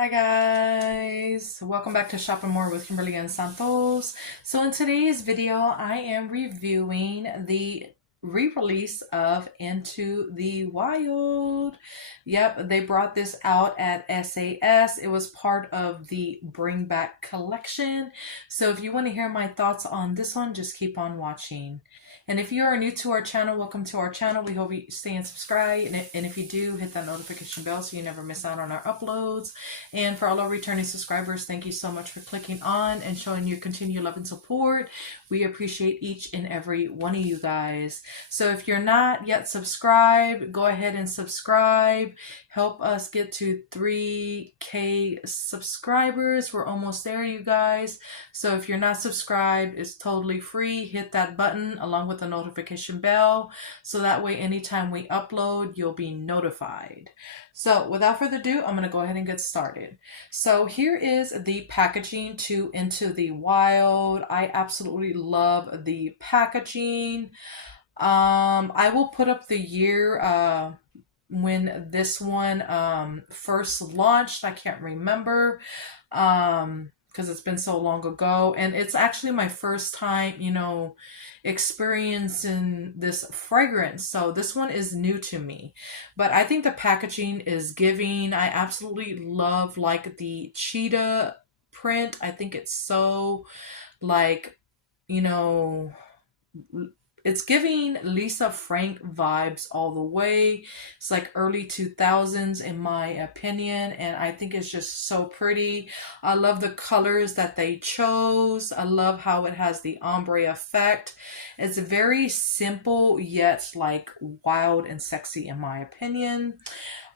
Hi guys, welcome back to Shopping More with Kimberly and Santos. So in today's video, I am reviewing the re-release of Into the Wild. Yep, they brought this out at SAS. It was part of the Bring Back collection. So if you want to hear my thoughts on this one, just keep on watching. And if you are new to our channel, welcome to our channel. We hope you stay and subscribe. And if you do, hit that notification bell so you never miss out on our uploads. And for all our returning subscribers, thank you so much for clicking on and showing your continued love and support. We appreciate each and every one of you guys. So if you're not yet subscribed, go ahead and subscribe. Help us get to 3K subscribers. We're almost there, you guys. So if you're not subscribed, it's totally free. Hit that button along with the notification bell. So that way, anytime we upload, you'll be notified. So without further ado, I'm going to go ahead and get started. So here is the packaging to Into the Wild. I absolutely love the packaging. I will put up the year when this one first launched. I can't remember because it's been so long ago, and it's actually my first time, experiencing this fragrance. So this one is new to me, but I think the packaging is giving. I absolutely love like the cheetah print. I think it's so like, you know, it's giving Lisa Frank vibes all the way. It's like early 2000s in my opinion, and I think it's just so pretty. I love the colors that they chose. I love how it has the ombre effect. It's very simple yet like wild and sexy in my opinion.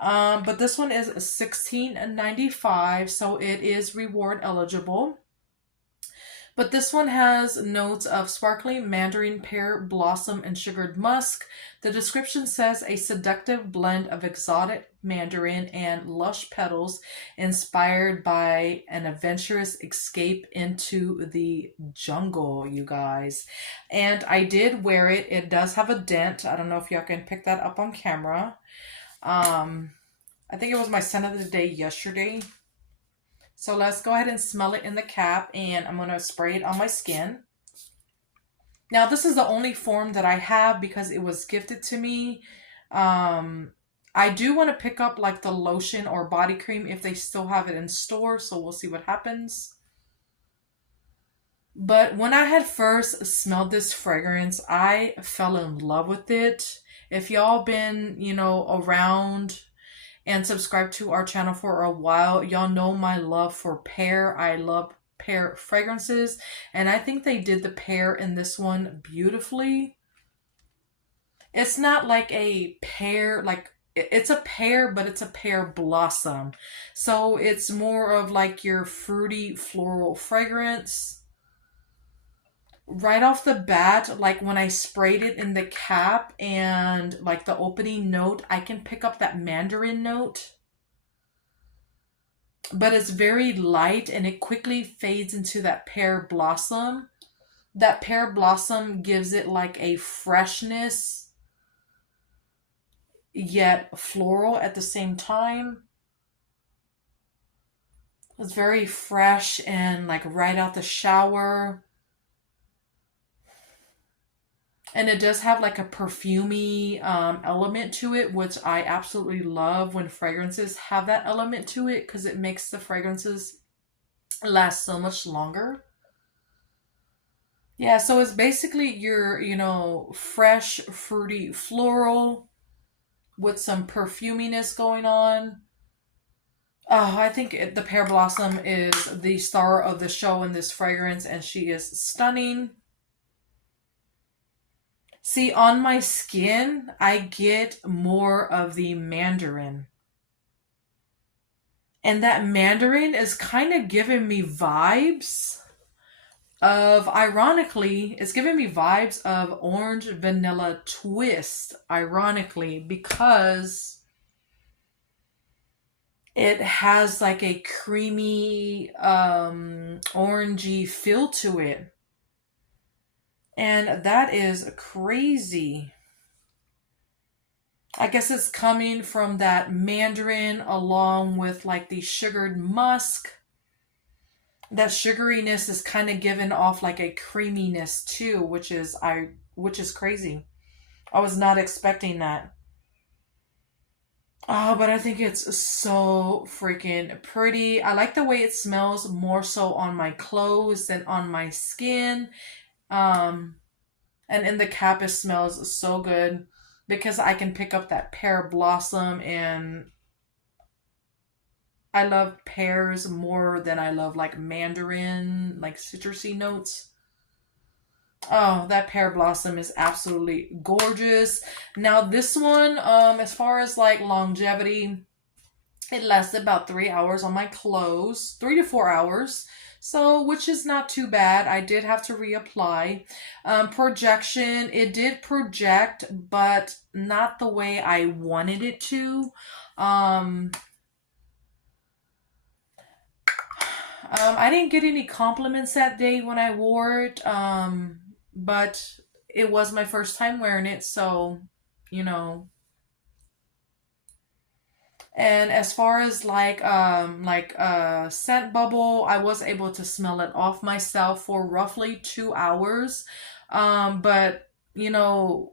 But this one is $16.95, so it is reward eligible. But this one has notes of sparkling mandarin, pear, blossom, and sugared musk. The description says a seductive blend of exotic mandarin and lush petals inspired by an adventurous escape into the jungle, you guys. And I did wear it. It does have a dent. I don't know if y'all can pick that up on camera. I think it was my scent of the day yesterday. So let's go ahead and smell it in the cap, and I'm going to spray it on my skin. Now, this is the only form that I have because it was gifted to me. I do want to pick up like the lotion or body cream if they still have it in store, so we'll see what happens. But when I had first smelled this fragrance, I fell in love with it. If y'all been, around and subscribe to our channel for a while, y'all know my love for pear. I love pear fragrances, and I think they did the pear in this one beautifully. It's not like a pear, like it's a pear, but it's a pear blossom. So it's more of like your fruity floral fragrance. Right off the bat, like when I sprayed it in the cap and like the opening note, I can pick up that mandarin note. But it's very light and it quickly fades into that pear blossom. That pear blossom gives it like a freshness, yet floral at the same time. It's very fresh and like right out the shower. And it does have like a perfumey element to it, which I absolutely love when fragrances have that element to it because it makes the fragrances last so much longer. Yeah, so it's basically your, fresh, fruity, floral with some perfuminess going on. I think the Pear Blossom is the star of the show in this fragrance, and she is stunning. See, on my skin, I get more of the mandarin. And that mandarin is kind of giving me vibes of, ironically, it's giving me vibes of orange vanilla twist, ironically, because it has like a creamy, orangey feel to it. And that is crazy. I guess it's coming from that mandarin along with like the sugared musk. That sugariness is kind of given off like a creaminess too, which is crazy. I was not expecting that. Oh, but I think it's so freaking pretty. I like the way it smells more so on my clothes than on my skin. Um, and in the cap, it smells so good because I can pick up that pear blossom, and I love pears more than I love like mandarin, like citrusy notes. Oh, that pear blossom is absolutely gorgeous. Now this one, as far as like longevity, it lasted about 3 hours on my clothes, 3 to 4 hours. So, which is not too bad. I did have to reapply. Projection, it did project, but not the way I wanted it to. Um, I didn't get any compliments that day when I wore it, but it was my first time wearing it, so you know. And as far as like scent bubble, I was able to smell it off myself for roughly 2 hours. But you know,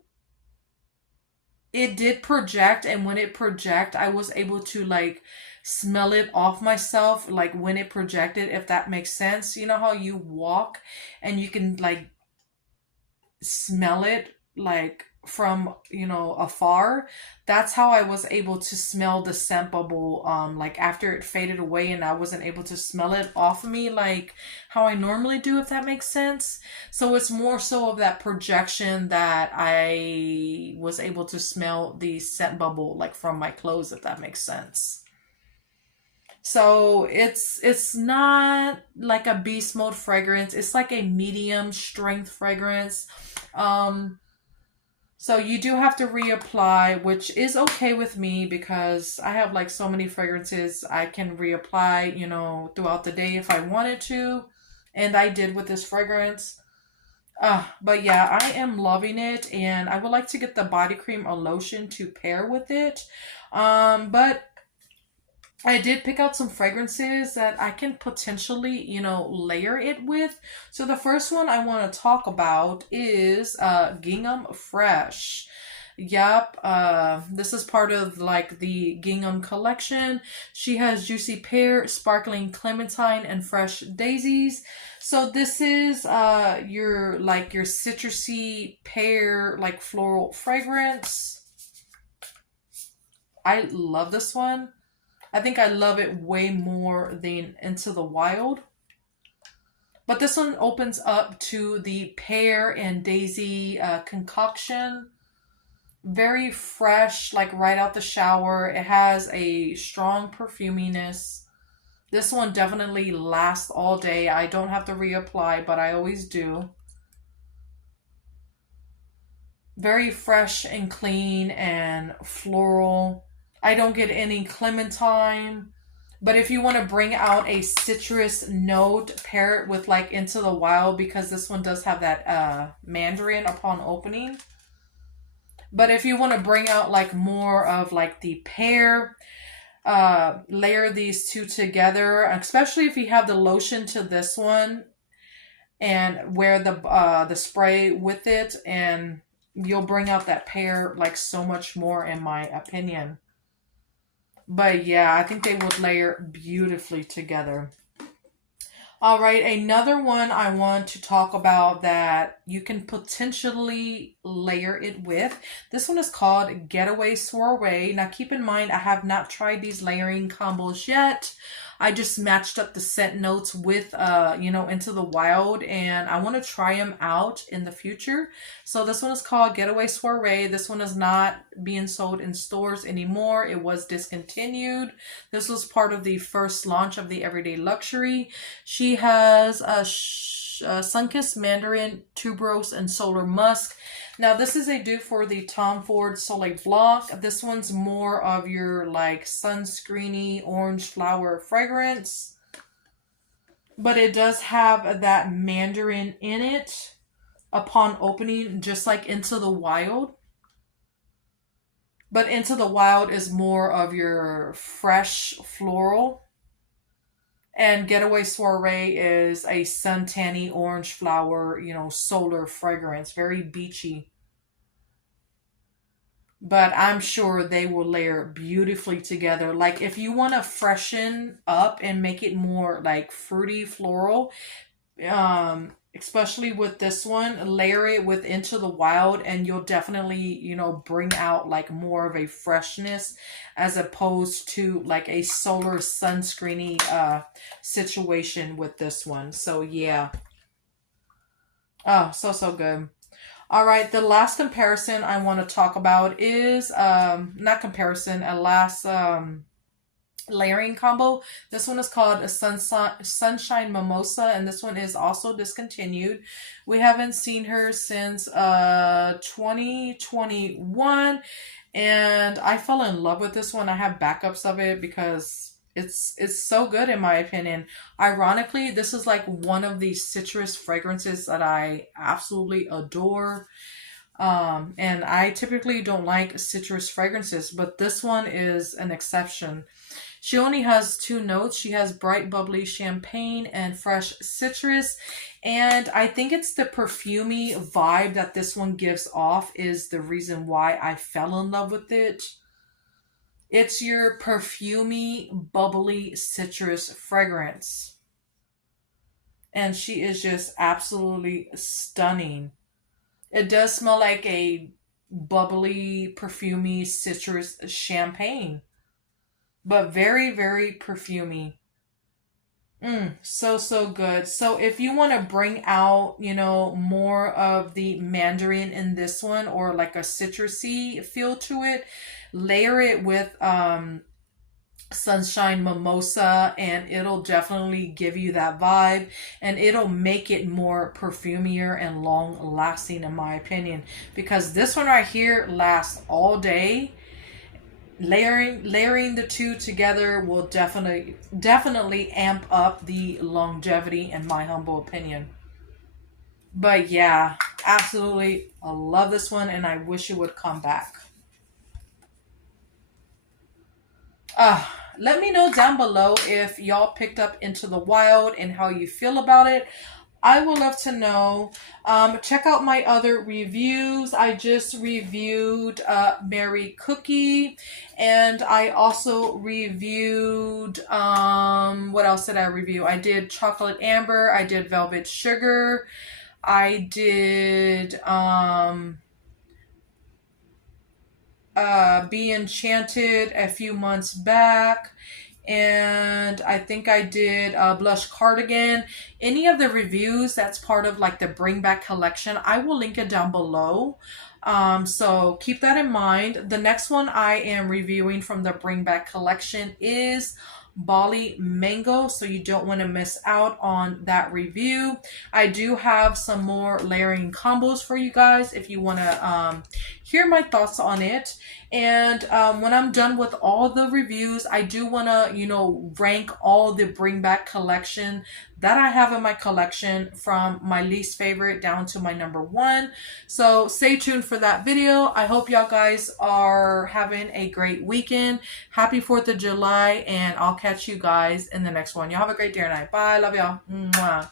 it did project, and when it project, I was able to like smell it off myself like when it projected, if that makes sense. You know how you walk and you can like smell it like from afar. That's how I was able to smell the scent bubble like after it faded away, and I wasn't able to smell it off of me like how I normally do, if that makes sense. So it's more so of that projection that I was able to smell the scent bubble like from my clothes, if that makes sense. So it's not like a beast mode fragrance. It's like a medium strength fragrance. Um, so you do have to reapply, which is okay with me because I have like so many fragrances I can reapply, throughout the day if I wanted to. And I did with this fragrance. But yeah, I am loving it, and I would like to get the body cream or lotion to pair with it. But I did pick out some fragrances that I can potentially, layer it with. So the first one I want to talk about is Gingham Fresh. Yup, this is part of like the Gingham collection. She has juicy pear, sparkling clementine, and fresh daisies. So this is your citrusy pear like floral fragrance. I love this one. I think I love it way more than Into the Wild. But this one opens up to the pear and daisy concoction. Very fresh, like right out the shower. It has a strong perfuminess. This one definitely lasts all day. I don't have to reapply, but I always do. Very fresh and clean and floral. I don't get any clementine. But if you want to bring out a citrus note, pair it with like Into the Wild, because this one does have that mandarin upon opening. But if you want to bring out like more of like the pear, layer these two together, especially if you have the lotion to this one and wear the spray with it, and you'll bring out that pear like so much more, in my opinion. But yeah, I think they would layer beautifully together. All right, another one I want to talk about that you can potentially layer it with. This one is called Getaway Soiree. Now keep in mind, I have not tried these layering combos yet. I just matched up the scent notes with, Into the Wild, and I want to try them out in the future. So this one is called Getaway Soiree. This one is not being sold in stores anymore. It was discontinued. This was part of the first launch of the Everyday Luxury. She has a Sunkissed Mandarin, Tuberose, and Solar Musk. Now, this is a dupe for the Tom Ford Soleil Blanc. This one's more of your like sunscreeny orange flower fragrance. But it does have that mandarin in it upon opening, just like Into the Wild. But Into the Wild is more of your fresh floral. And Getaway Soiree is a suntanny orange flower, solar fragrance, very beachy. But I'm sure they will layer beautifully together. Like if you want to freshen up and make it more like fruity floral, especially with this one, layer it with Into the Wild and you'll definitely, bring out like more of a freshness as opposed to like a solar sunscreeny situation with this one. So yeah. Oh, so so good. All right, the last comparison I want to talk about is not comparison, a last layering combo. This one is called a Sunshine Mimosa, and this one is also discontinued. We haven't seen her since 2021, and I fell in love with this one. I have backups of it because it's so good in my opinion. Ironically, this is like one of the citrus fragrances that I absolutely adore. And I typically don't like citrus fragrances, but this one is an exception. She only has two notes. She has bright, bubbly champagne and fresh citrus. And I think it's the perfumey vibe that this one gives off is the reason why I fell in love with it. It's your perfumey, bubbly citrus fragrance. And she is just absolutely stunning. It does smell like a bubbly, perfumey citrus champagne, but very, very perfumey. So, so good. So if you want to bring out, more of the mandarin in this one or like a citrusy feel to it, layer it with Sunshine Mimosa and it'll definitely give you that vibe and it'll make it more perfumier and long lasting in my opinion, because this one right here lasts all day. Layering the two together will definitely amp up the longevity in my humble opinion. But yeah, absolutely I love this one and I wish it would come back. Let me know down below if y'all picked up Into the Wild and how you feel about it. I would love to know. Check out my other reviews. I just reviewed Mary Cookie, and I also reviewed what else did I review? I did Chocolate Amber. I did Velvet Sugar. I did Be Enchanted a few months back. And I think I did Blush Cardigan. Any of the reviews that's part of like the Bring Back collection, I will link it down below. So keep that in mind. The next one I am reviewing from the Bring Back collection is Bali Mango, so you don't want to miss out on that review. I do have some more layering combos for you guys if you want to hear my thoughts on it. And when I'm done with all the reviews, I do want to, rank all the Bring Back collection that I have in my collection from my least favorite down to my number one. So stay tuned for that video. I hope y'all guys are having a great weekend. Happy 4th of July, and I'll catch you guys in the next one. Y'all have a great day or night. Bye. Love y'all. Mwah.